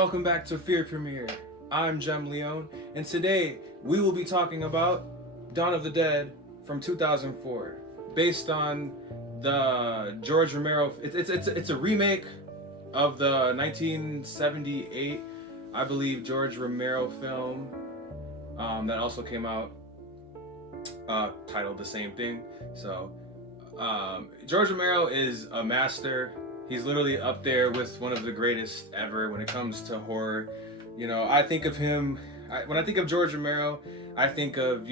welcome back to Fear Premiere. I'm Jem Leone, and today we will be talking about Dawn of the Dead from 2004, based on the George Romero. It's a remake of the 1978, I believe, George Romero film that also came out titled the same thing. So George Romero is a master. He's literally up there with one of the greatest ever when it comes to horror. You know, I think of him, when I think of George Romero, I think of,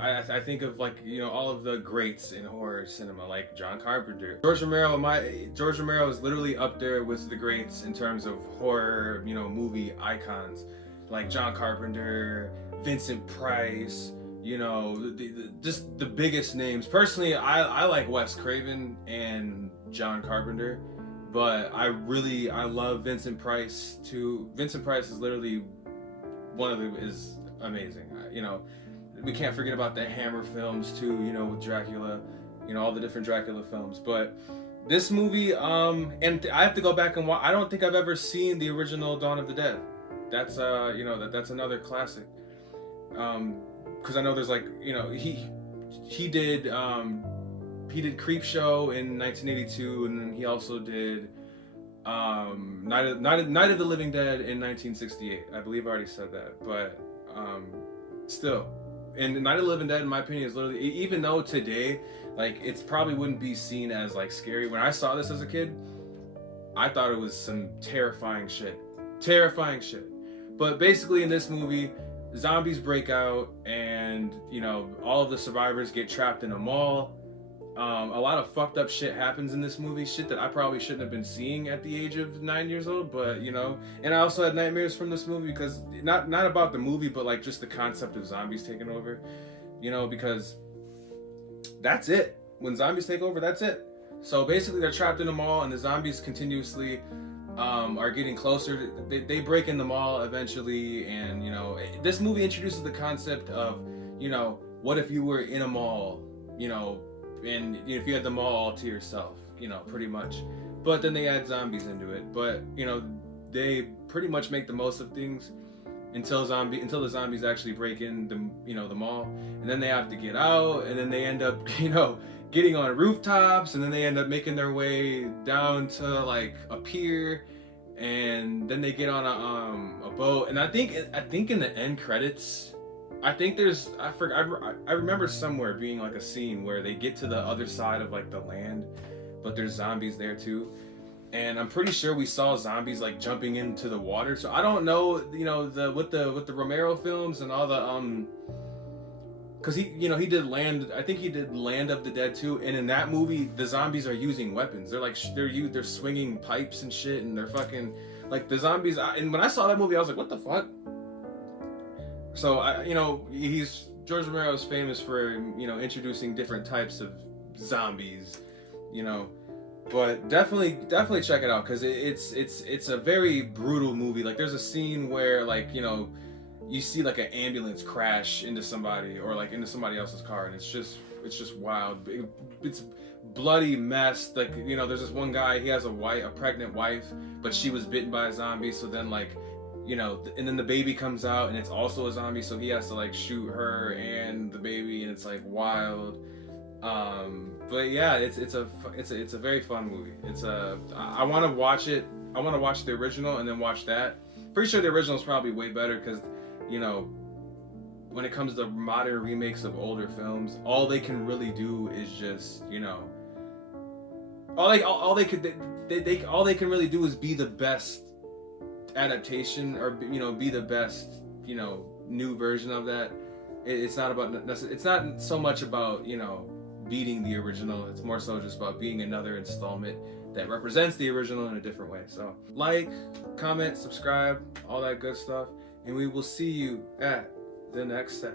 I think of all of the greats in horror cinema, like John Carpenter. George Romero is literally up there with the greats in terms of horror, movie icons, like John Carpenter, Vincent Price, just the biggest names. Personally, I like Wes Craven and John Carpenter, but I love Vincent Price too. Vincent Price is literally is amazing. We can't forget about the Hammer films too, with Dracula, all the different Dracula films. But this movie, and I have to go back and watch. I don't think I've ever seen the original Dawn of the Dead. That's that's another classic. Because I know there's he did Creepshow in 1982, and then he also did Night of the Living Dead in 1968. I believe I already said that, but still, and Night of the Living Dead, in my opinion, is literally, even though today, it's probably wouldn't be seen as scary. When I saw this as a kid, I thought it was some terrifying shit. But basically, in this movie, zombies break out, and all of the survivors get trapped in a mall. A lot of fucked up shit happens in this movie, shit that I probably shouldn't have been seeing at the age of 9 years old, but and I also had nightmares from this movie, because not about the movie, but just the concept of zombies taking over, because that's it. When zombies take over, that's it. So basically they're trapped in a mall, and the zombies continuously are getting closer. They break in the mall eventually, and this movie introduces the concept of what if you were in a mall, and if you had the mall all to yourself, pretty much. But then they add zombies into it. But they pretty much make the most of things until the zombies actually break in the mall, and then they have to get out, and then they end up getting on rooftops, and then they end up making their way down to a pier, and then they get on a boat. And I think in the end credits, I remember somewhere being a scene where they get to the other side of the land, but there's zombies there too. And I'm pretty sure we saw zombies jumping into the water. So I don't know, with the Romero films and all the because he did Land. I think he did Land of the Dead too. And in that movie, the zombies are using weapons. They're they're swinging pipes and shit, and they're fucking the zombies. And when I saw that movie, I was like, what the fuck? So George Romero is famous for introducing different types of zombies, but definitely check it out, because it's a very brutal movie. There's a scene where you see an ambulance crash into somebody, or into somebody else's car, and it's just wild. It's bloody mess. There's this one guy, he has a pregnant wife, but she was bitten by a zombie, so then and then the baby comes out, and it's also a zombie, so he has to shoot her and the baby, and it's wild. But yeah, it's a very fun movie. I want to watch it. I want to watch the original and then watch that. Pretty sure the original is probably way better, because when it comes to modern remakes of older films, all they can really do is just all they can really do is be the best adaptation, or be the best new version of that. It's not so much about beating the original. It's more so just about being another installment that represents the original in a different way. So comment, subscribe, all that good stuff, and we will see you at the next sesh.